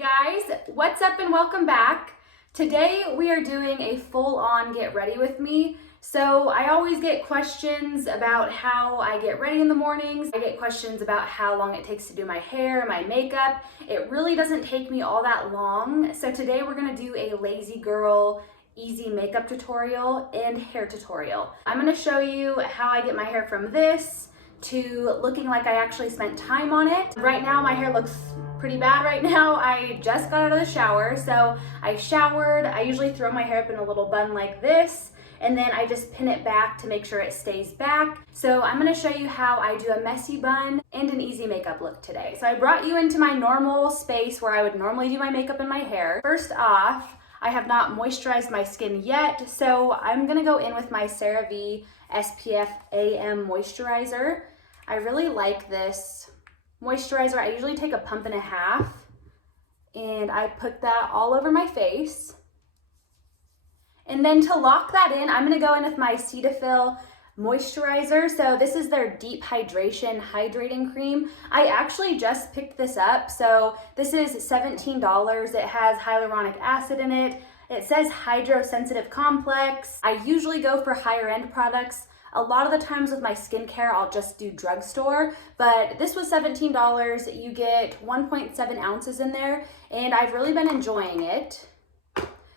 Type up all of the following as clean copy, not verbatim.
Hey guys, what's up and welcome back. Today we are doing a full-on get ready with me. So I always get questions about how I get ready in the mornings. I get questions about how long it takes to do my hair, my makeup. It really doesn't take me all that long. So today we're gonna do a lazy girl easy makeup tutorial and hair tutorial. I'm gonna show you how I get my hair from this to looking like I actually spent time on it. Right now my hair looks pretty bad right now. I just got out of the shower, so I showered. I usually throw my hair up in a little bun like this, and then I just pin it back to make sure it stays back. So I'm gonna show you how I do a messy bun and an easy makeup look today. So I brought you into my normal space where I would normally do my makeup and my hair. First off, I have not moisturized my skin yet, so I'm gonna go in with my CeraVe SPF AM moisturizer. I really like this moisturizer. I usually take a pump and a half and I put that all over my face. And then to lock that in, I'm gonna go in with my Cetaphil Moisturizer. So this is their deep hydration hydrating cream. I actually just picked this up. So this is $17. It has hyaluronic acid in it. It says hydrosensitive complex. I usually go for higher end products. A lot of the times with my skincare, I'll just do drugstore, but this was $17. You get 1.7 ounces in there, and I've really been enjoying it.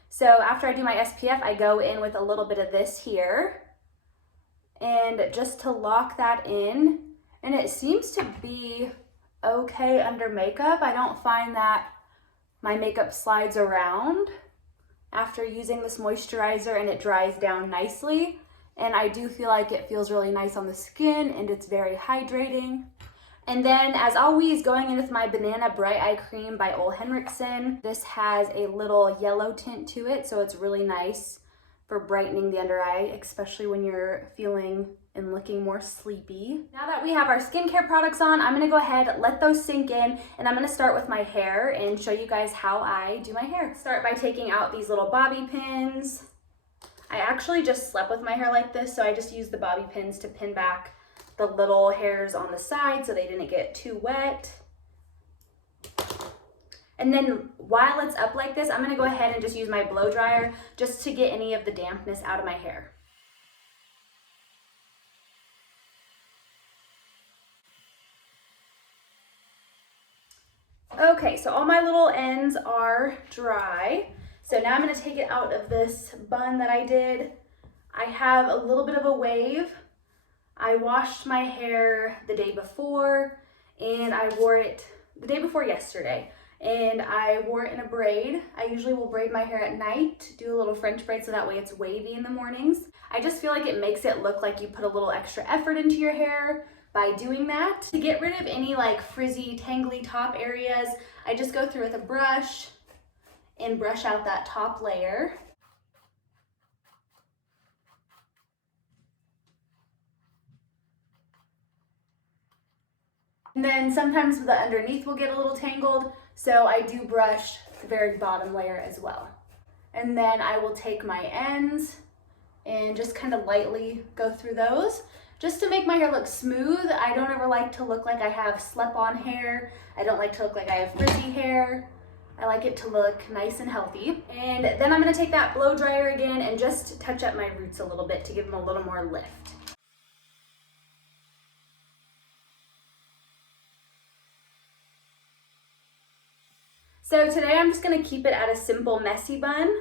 So after I do my SPF, I go in with a little bit of this here, and just to lock that in, and it seems to be okay under makeup. I don't find that my makeup slides around after using this moisturizer, and it dries down nicely. And I do feel like it feels really nice on the skin and it's very hydrating. And then as always, going in with my Banana Bright Eye Cream by Ole Henriksen. This has a little yellow tint to it, so it's really nice for brightening the under eye, especially when you're feeling and looking more sleepy. Now that we have our skincare products on, I'm gonna go ahead, let those sink in, and I'm gonna start with my hair and show you guys how I do my hair. Start by taking out these little bobby pins. I actually just slept with my hair like this, so I just used the bobby pins to pin back the little hairs on the side so they didn't get too wet. And then while it's up like this, I'm gonna go ahead and just use my blow dryer just to get any of the dampness out of my hair. Okay, so all my little ends are dry. So now I'm gonna take it out of this bun that I did. I have a little bit of a wave. I washed my hair the day before, and I wore it the day before yesterday, and I wore it in a braid. I usually will braid my hair at night, do a little French braid so that way it's wavy in the mornings. I just feel like it makes it look like you put a little extra effort into your hair by doing that. To get rid of any like frizzy, tangly top areas, I just go through with a brush and brush out that top layer. And then sometimes the underneath will get a little tangled, so I do brush the very bottom layer as well. And then I will take my ends and just kind of lightly go through those just to make my hair look smooth. I don't ever like to look like I have slip-on hair. I don't like to look like I have frizzy hair. I like it to look nice and healthy. And then I'm gonna take that blow dryer again and just touch up my roots a little bit to give them a little more lift. So today I'm just gonna keep it at a simple messy bun.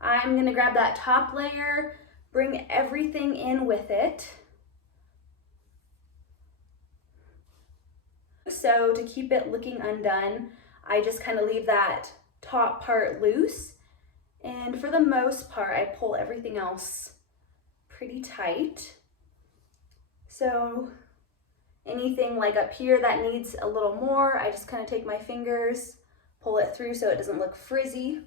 I'm gonna grab that top layer, bring everything in with it. So to keep it looking undone, I just kind of leave that top part loose. And for the most part, I pull everything else pretty tight. So anything like up here that needs a little more, I just kind of take my fingers, pull it through so it doesn't look frizzy.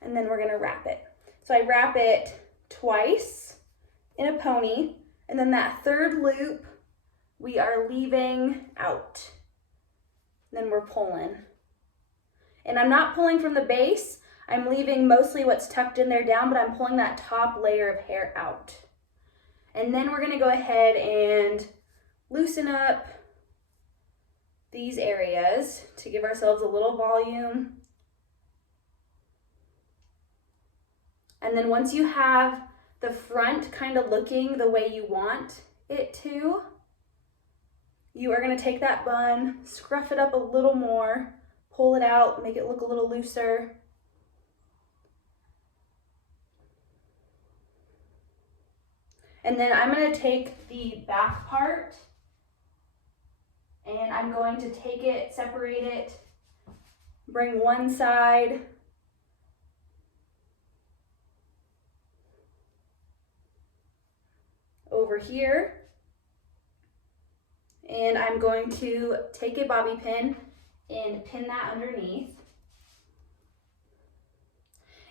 And then we're gonna wrap it. So I wrap it twice in a pony, and then that third loop we are leaving out. Then we're pulling. And I'm not pulling from the base. I'm leaving mostly what's tucked in there down, but I'm pulling that top layer of hair out. And then we're gonna go ahead and loosen up these areas to give ourselves a little volume. And then once you have the front kind of looking the way you want it to, you are going to take that bun, scruff it up a little more, pull it out, make it look a little looser. And then I'm going to take the back part and I'm going to take it, separate it, bring one side over here, and I'm going to take a bobby pin and pin that underneath.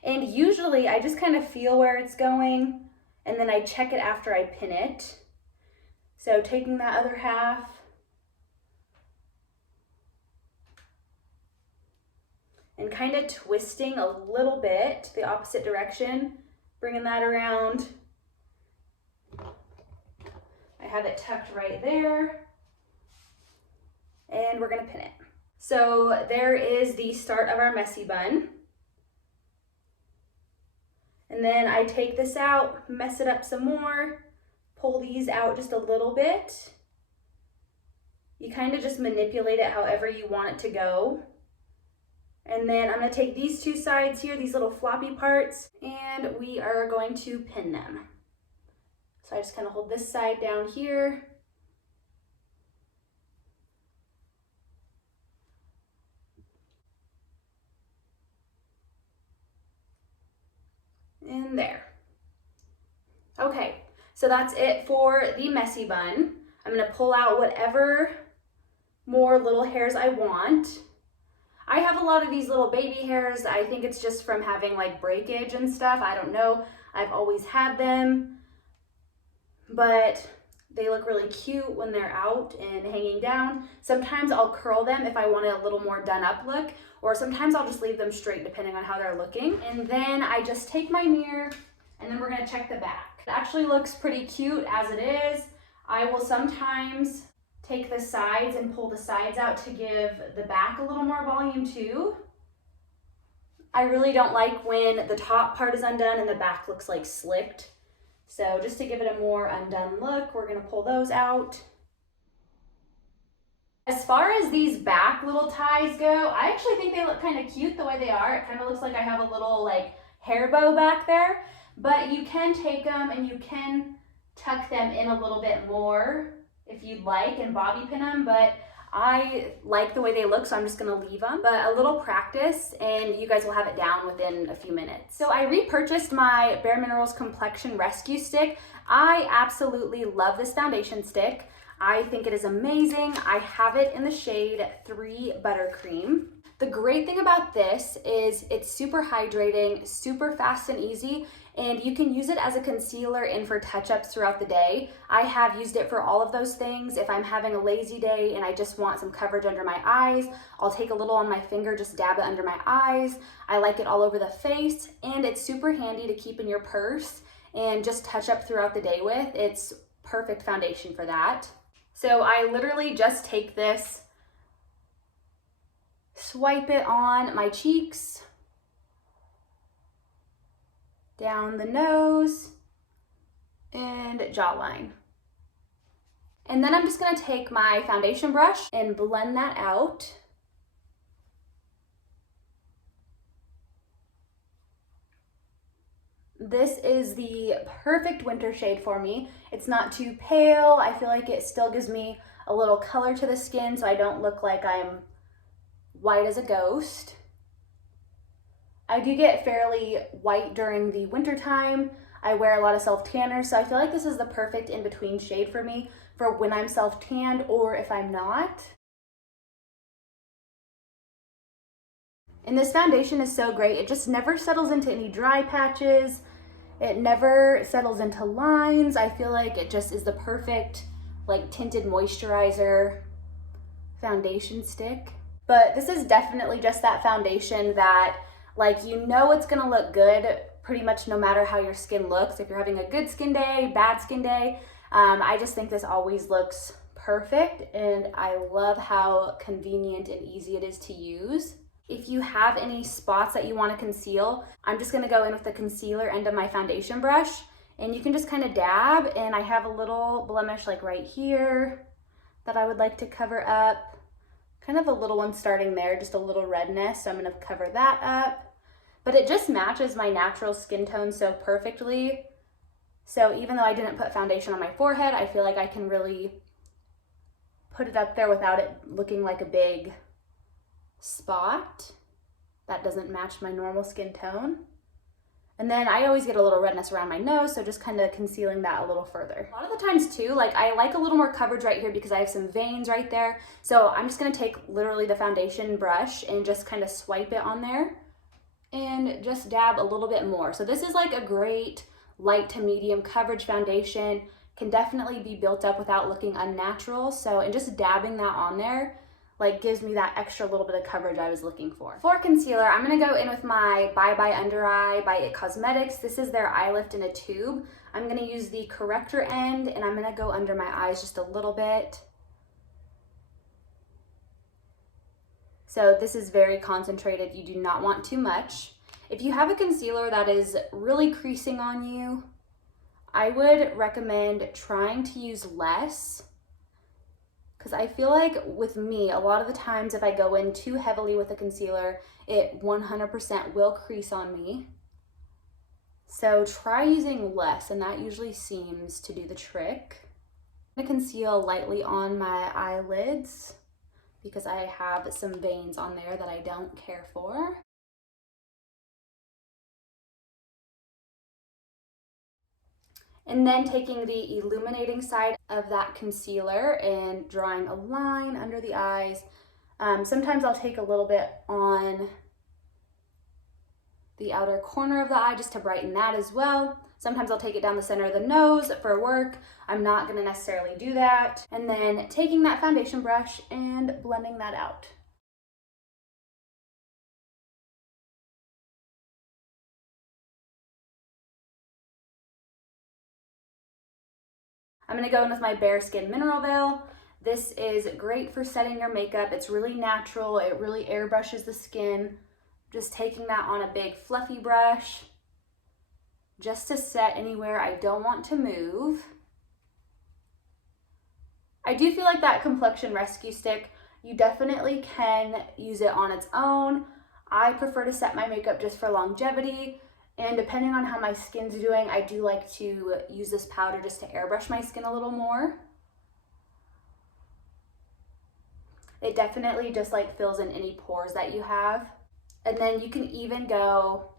And usually I just kind of feel where it's going and then I check it after I pin it. So taking that other half and kind of twisting a little bit the opposite direction, bringing that around. I have it tucked right there, and we're gonna pin it. So there is the start of our messy bun. And then I take this out, mess it up some more, pull these out just a little bit. You kind of just manipulate it however you want it to go. And then I'm gonna take these two sides here, these little floppy parts, and we are going to pin them. So I just kind of hold this side down here. And there. Okay, so that's it for the messy bun. I'm gonna pull out whatever more little hairs I want. I have a lot of these little baby hairs. I think it's just from having like breakage and stuff. I don't know. I've always had them, but they look really cute when they're out and hanging down. Sometimes I'll curl them if I want a little more done up look, or sometimes I'll just leave them straight depending on how they're looking. And then I just take my mirror and then we're gonna check the back. It actually looks pretty cute as it is. I will sometimes take the sides and pull the sides out to give the back a little more volume too. I really don't like when the top part is undone and the back looks like slicked. So just to give it a more undone look, we're gonna pull those out. As far as these back little ties go, I actually think they look kind of cute the way they are. It kind of looks like I have a little like hair bow back there, but you can take them and you can tuck them in a little bit more if you'd like and bobby pin them, but I like the way they look, so I'm just gonna leave them. But a little practice and you guys will have it down within a few minutes. So I repurchased my Bare Minerals Complexion Rescue Stick. I absolutely love this foundation stick. I think it is amazing. I have it in the shade 3 Buttercream. The great thing about this is it's super hydrating, super fast and easy, and you can use it as a concealer and for touch-ups throughout the day. I have used it for all of those things. If I'm having a lazy day and I just want some coverage under my eyes, I'll take a little on my finger, just dab it under my eyes. I like it all over the face, and it's super handy to keep in your purse and just touch up throughout the day with. It's perfect foundation for that. So I literally just take this, swipe it on my cheeks, down the nose, and jawline. And then I'm just gonna take my foundation brush and blend that out. This is the perfect winter shade for me. It's not too pale. I feel like it still gives me a little color to the skin so I don't look like I'm white as a ghost. I do get fairly white during the winter time. I wear a lot of self-tanners, so I feel like this is the perfect in-between shade for me for when I'm self-tanned or if I'm not. And this foundation is so great. It just never settles into any dry patches. It never settles into lines. I feel like it just is the perfect like tinted moisturizer foundation stick. But this is definitely just that foundation that like you know it's gonna look good pretty much no matter how your skin looks. If you're having a good skin day, bad skin day, I just think this always looks perfect, and I love how convenient and easy it is to use. If you have any spots that you want to conceal, I'm just going to go in with the concealer end of my foundation brush, and you can just kind of dab, and I have a little blemish like right here that I would like to cover up. Kind of a little one starting there, just a little redness, so I'm going to cover that up. But it just matches my natural skin tone so perfectly. So even though I didn't put foundation on my forehead, I feel like I can really put it up there without it looking like a big spot that doesn't match my normal skin tone. And then I always get a little redness around my nose, so just kind of concealing that a little further. A lot of the times too, like I like a little more coverage right here because I have some veins right there. So I'm just gonna take literally the foundation brush and just kind of swipe it on there and just dab a little bit more. So this is like a great light to medium coverage foundation, can definitely be built up without looking unnatural. So, and just dabbing that on there like gives me that extra little bit of coverage I was looking for. For concealer, I'm gonna go in with my Bye Bye Under Eye by It Cosmetics. This is their eye lift in a tube. I'm gonna use the corrector end, and I'm gonna go under my eyes just a little bit. So this is very concentrated. You do not want too much. If you have a concealer that is really creasing on you, I would recommend trying to use less, because I feel like with me, a lot of the times if I go in too heavily with a concealer, it 100% will crease on me. So try using less, and that usually seems to do the trick. I'm gonna conceal lightly on my eyelids because I have some veins on there that I don't care for. And then taking the illuminating side of that concealer and drawing a line under the eyes. Sometimes I'll take a little bit on the outer corner of the eye just to brighten that as well. Sometimes I'll take it down the center of the nose for work. I'm not gonna necessarily do that. And then taking that foundation brush and blending that out. I'm gonna go in with my Bare Skin Mineral Veil. This is great for setting your makeup. It's really natural. It really airbrushes the skin. Just taking that on a big fluffy brush just to set anywhere I don't want to move. I do feel like that Complexion Rescue Stick, you definitely can use it on its own. I prefer to set my makeup just for longevity. And depending on how my skin's doing, I do like to use this powder just to airbrush my skin a little more. It definitely just like fills in any pores that you have. And then you can even go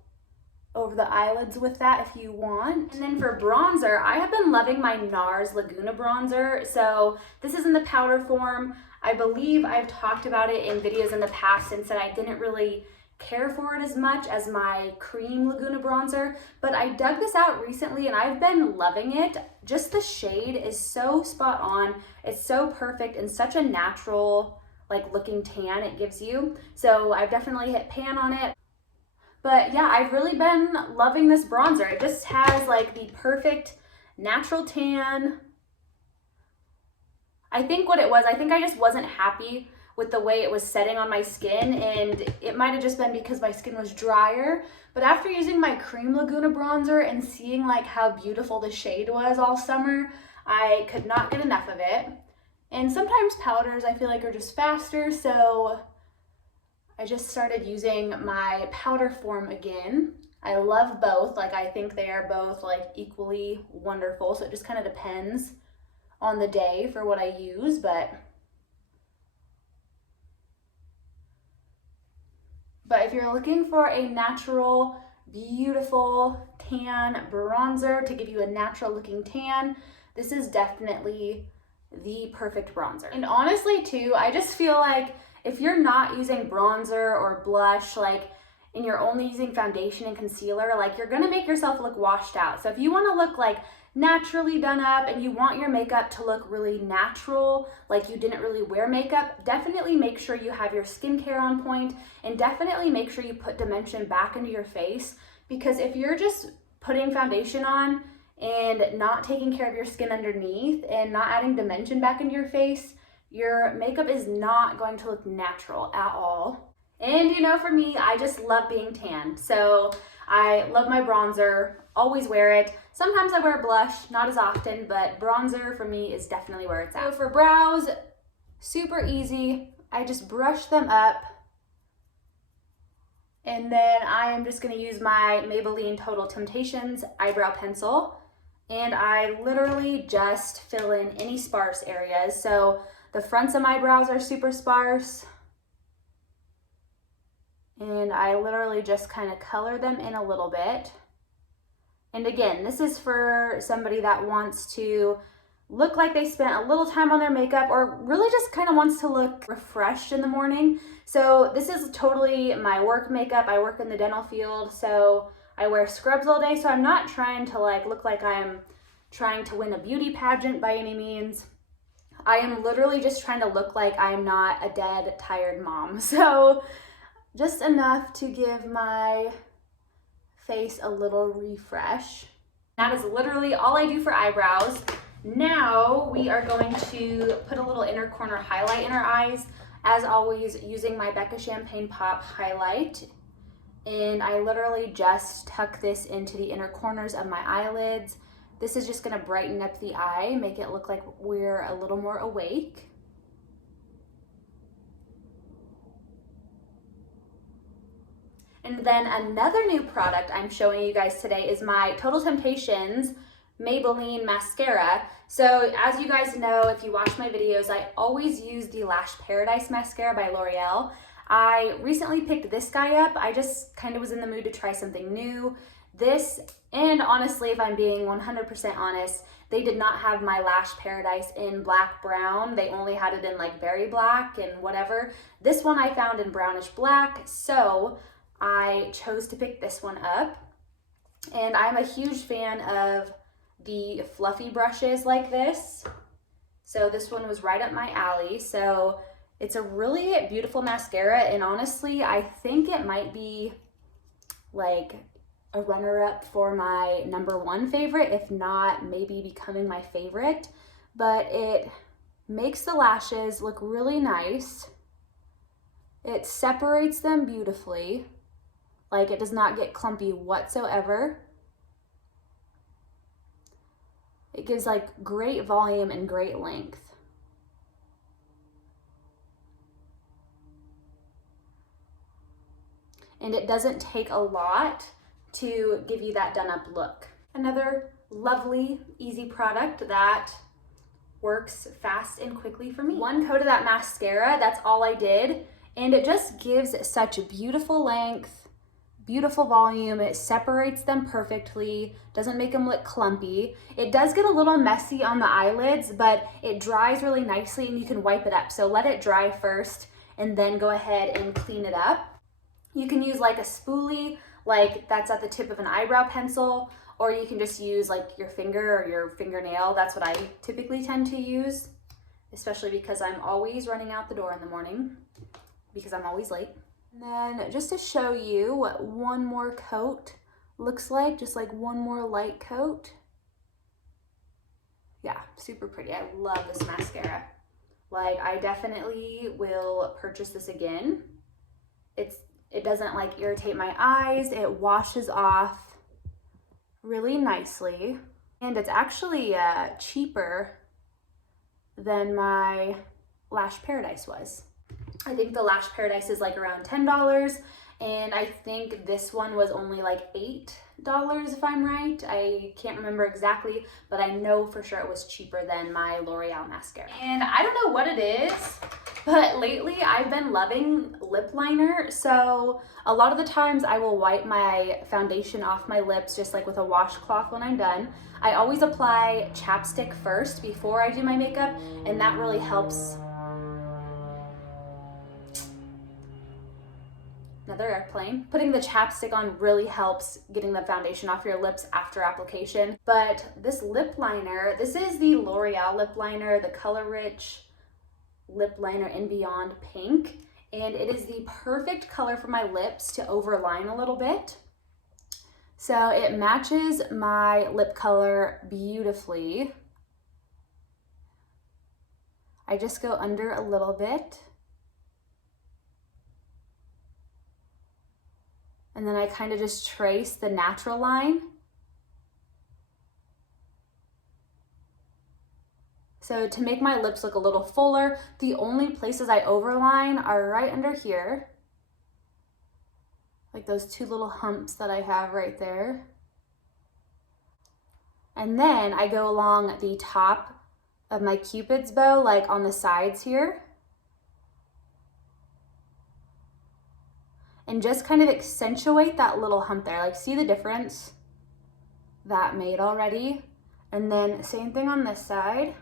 over the eyelids with that if you want. And then for bronzer, I have been loving my NARS Laguna bronzer. So this is in the powder form. I believe I've talked about it in videos in the past and said I didn't really care for it as much as my cream Laguna bronzer, but I dug this out recently and I've been loving it. Just the shade is so spot on. It's so perfect and such a natural like looking tan it gives you. So I've definitely hit pan on it. But yeah, I've really been loving this bronzer. It just has like the perfect natural tan. I think what it was, I think I just wasn't happy with the way it was setting on my skin, and it might have just been because my skin was drier. But after using my cream Laguna bronzer and seeing like how beautiful the shade was all summer, I could not get enough of it. And sometimes powders I feel like are just faster, so I just started using my powder form again. I love both. Like I think they are both like equally wonderful, so it just kind of depends on the day for what I use, but if you're looking for a natural, beautiful tan bronzer to give you a natural looking tan, this is definitely the perfect bronzer. And honestly too, I just feel like if you're not using bronzer or blush, like, and you're only using foundation and concealer, like you're gonna make yourself look washed out. So if you wanna look like naturally done up and you want your makeup to look really natural, like you didn't really wear makeup, definitely make sure you have your skincare on point, and definitely make sure you put dimension back into your face, because if you're just putting foundation on and not taking care of your skin underneath and not adding dimension back into your face, your makeup is not going to look natural at all. And you know, for me, I just love being tan. So I love my bronzer, always wear it. Sometimes I wear blush, not as often, but bronzer for me is definitely where it's at. So for brows, super easy. I just brush them up. And then I am just gonna use my Maybelline Total Temptations eyebrow pencil. And I literally just fill in any sparse areas. So the fronts of my brows are super sparse. And I literally just kind of color them in a little bit. And again, this is for somebody that wants to look like they spent a little time on their makeup or really just kind of wants to look refreshed in the morning. So this is totally my work makeup. I work in the dental field, so I wear scrubs all day. So I'm not trying to like look like I'm trying to win a beauty pageant by any means. I am literally just trying to look like I'm not a dead, tired mom. So just enough to give my face a little refresh. That is literally all I do for eyebrows. Now we are going to put a little inner corner highlight in our eyes. As always, using my Becca Champagne Pop highlight. And I literally just tuck this into the inner corners of my eyelids. This is just gonna brighten up the eye, make it look like we're a little more awake. And then another new product I'm showing you guys today is my Total Temptations Maybelline mascara. So as you guys know, if you watch my videos, I always use the Lash Paradise mascara by L'Oreal. I recently picked this guy up. I just kind of was in the mood to try something new. This, and honestly, if I'm being 100% honest, they did not have my Lash Paradise in black brown. They only had it in like berry black and whatever. This one I found in brownish black, so I chose to pick this one up. And I'm a huge fan of the fluffy brushes like this. So this one was right up my alley. So it's a really beautiful mascara, and honestly, I think it might be like a runner-up for my #1 favorite, if not maybe becoming my favorite. But it makes the lashes look really nice. It separates them beautifully. Like, it does not get clumpy whatsoever. It gives like great volume and great length. And it doesn't take a lot to give you that done up look. Another lovely, easy product that works fast and quickly for me. One coat of that mascara, that's all I did. And it just gives such beautiful length, beautiful volume. It separates them perfectly, doesn't make them look clumpy. It does get a little messy on the eyelids, but it dries really nicely and you can wipe it up. So let it dry first and then go ahead and clean it up. You can use like a spoolie, like that's at the tip of an eyebrow pencil, or you can just use like your finger or your fingernail. That's what I typically tend to use, especially because I'm always running out the door in the morning because I'm always late. And then just to show you what one more coat looks like, just like one more light coat. Yeah, super pretty. I love this mascara. Like, I definitely will purchase this again. It doesn't like irritate my eyes. It washes off really nicely. And it's actually cheaper than my Lash Paradise was. I think the Lash Paradise is like around $10, and I think this one was only like $8 if I'm right. I can't remember exactly, but I know for sure it was cheaper than my L'Oreal mascara. And I don't know what it is, but lately I've been loving lip liner. So a lot of the times I will wipe my foundation off my lips just like with a washcloth when I'm done. I always apply chapstick first before I do my makeup, and that really helps. Another airplane. Putting the chapstick on really helps getting the foundation off your lips after application. But this lip liner, this is the L'Oreal lip liner, the Color Rich lip liner in Beyond Pink. And it is the perfect color for my lips to overline a little bit. So it matches my lip color beautifully. I just go under a little bit. And then I kind of just trace the natural line. So to make my lips look a little fuller, the only places I overline are right under here. Like those two little humps that I have right there. And then I go along the top of my Cupid's bow, like on the sides here. And just kind of accentuate that little hump there. Like, see the difference that made already? And then same thing on this side.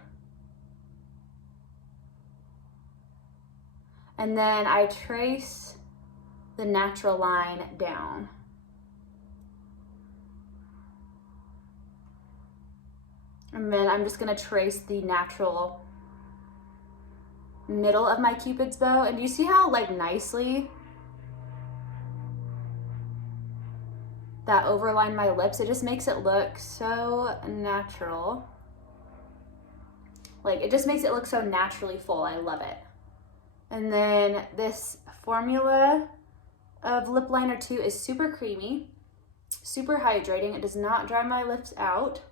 And then I trace the natural line down. And then I'm just gonna trace the natural middle of my Cupid's bow. And do you see how like nicely that overlined my lips? It just makes it look so natural. Like, it just makes it look so naturally full. I love it. And then this formula of lip liner 2 is super creamy, super hydrating. It does not dry my lips out.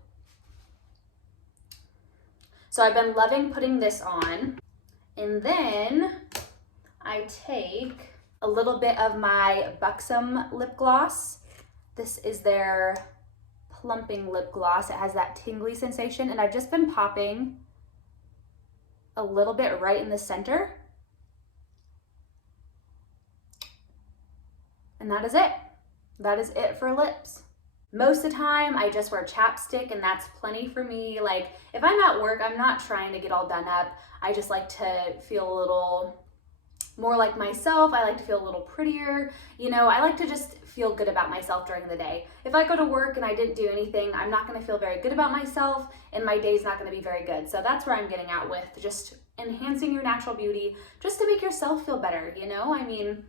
So I've been loving putting this on. And then I take a little bit of my Buxom lip gloss. This is their plumping lip gloss. It has that tingly sensation, and I've just been popping a little bit right in the center. And that is it. That is it for lips. Most of the time, I just wear chapstick, and that's plenty for me. Like, if I'm at work, I'm not trying to get all done up. I just like to feel a little more like myself. I like to feel a little prettier. You know, I like to just feel good about myself during the day. If I go to work and I didn't do anything, I'm not gonna feel very good about myself, and my day's not gonna be very good. So that's where I'm getting at with just enhancing your natural beauty, just to make yourself feel better, you know? I mean,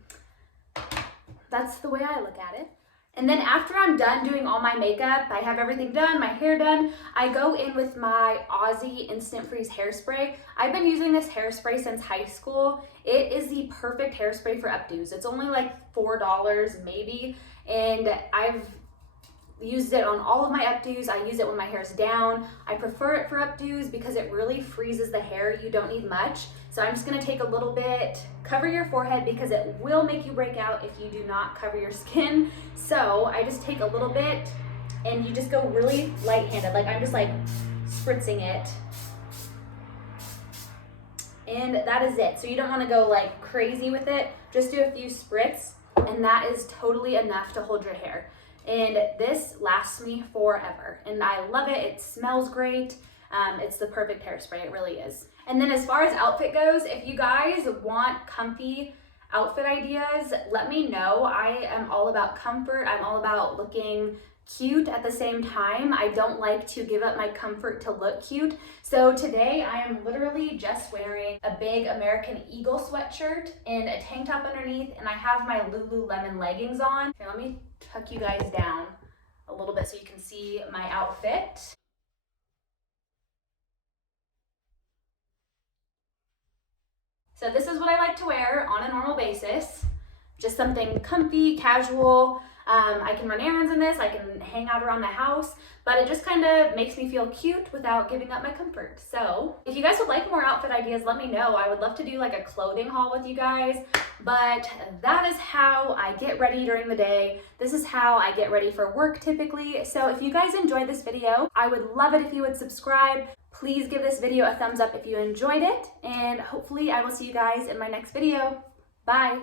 that's the way I look at it. And then after I'm done doing all my makeup, I have everything done, my hair done, I go in with my Aussie Instant Freeze hairspray. I've been using this hairspray since high school. It is the perfect hairspray for updos. It's only like $4 maybe, and I've used it on all of my updos. I use it when my hair's down. I prefer it for updos because it really freezes the hair. You don't need much. So I'm just gonna take a little bit, cover your forehead because it will make you break out if you do not cover your skin. So I just take a little bit and you just go really light-handed. Like, I'm just like spritzing it. And that is it. So you don't wanna go like crazy with it. Just do a few spritz, and that is totally enough to hold your hair. And this lasts me forever, and I love it. It smells great. It's the perfect hairspray, it really is. And then as far as outfit goes, if you guys want comfy outfit ideas, let me know. I am all about comfort. I'm all about looking cute at the same time. I don't like to give up my comfort to look cute. So today I am literally just wearing a big American Eagle sweatshirt and a tank top underneath, and I have my Lululemon leggings on. Here, let me tuck you guys down a little bit so you can see my outfit. So this is what I like to wear on a normal basis. Just something comfy, casual. I can run errands in this, I can hang out around the house, but it just kind of makes me feel cute without giving up my comfort. So if you guys would like more outfit ideas, let me know. I would love to do like a clothing haul with you guys, but that is how I get ready during the day. This is how I get ready for work typically. So if you guys enjoyed this video, I would love it if you would subscribe. Please give this video a thumbs up if you enjoyed it, and hopefully I will see you guys in my next video. Bye.